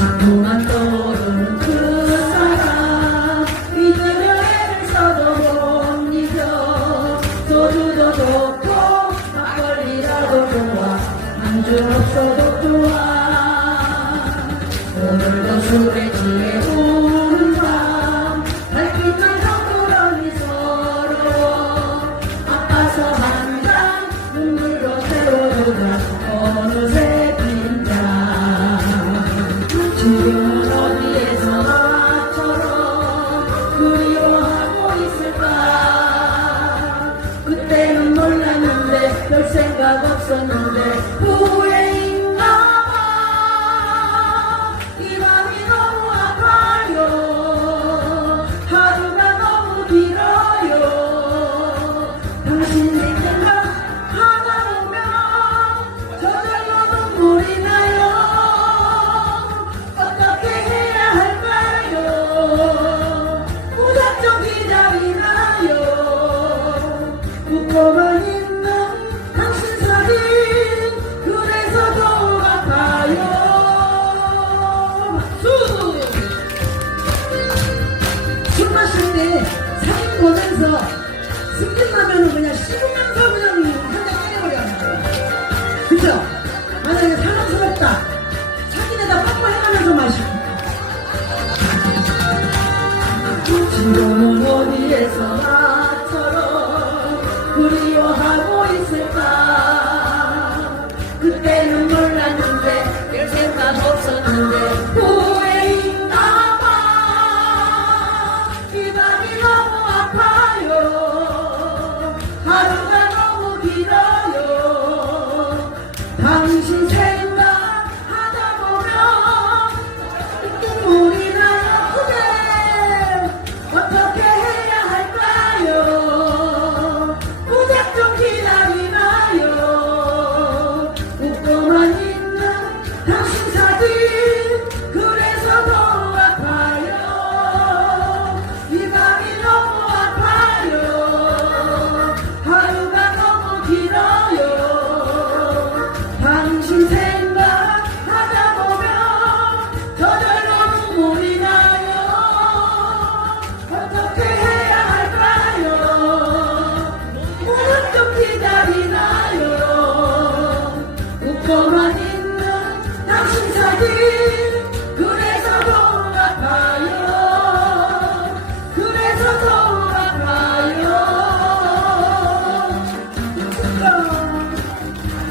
너만 떠오르는 그 사람. 잊으려 애를 써도 못 잊어 소주도 좋고 막걸리라도 좋아. 안주 없어도 좋아. 오늘도 술에 취해 별 생각 없었는데 보면서 승진나면은 그냥 씹으면서 그냥 한잔 때려버려 그죠? 만약에 사랑스럽다. 사진에다 뽀뽀 해가면서 마시고. 지금은 어디에서 나처럼 그리워하고 있을까 당신 생각하다 보면 눈물이 나요 그대 어떻게 해야 할까요? 무작정 기다리나요? 웃고만 있는 당신 사진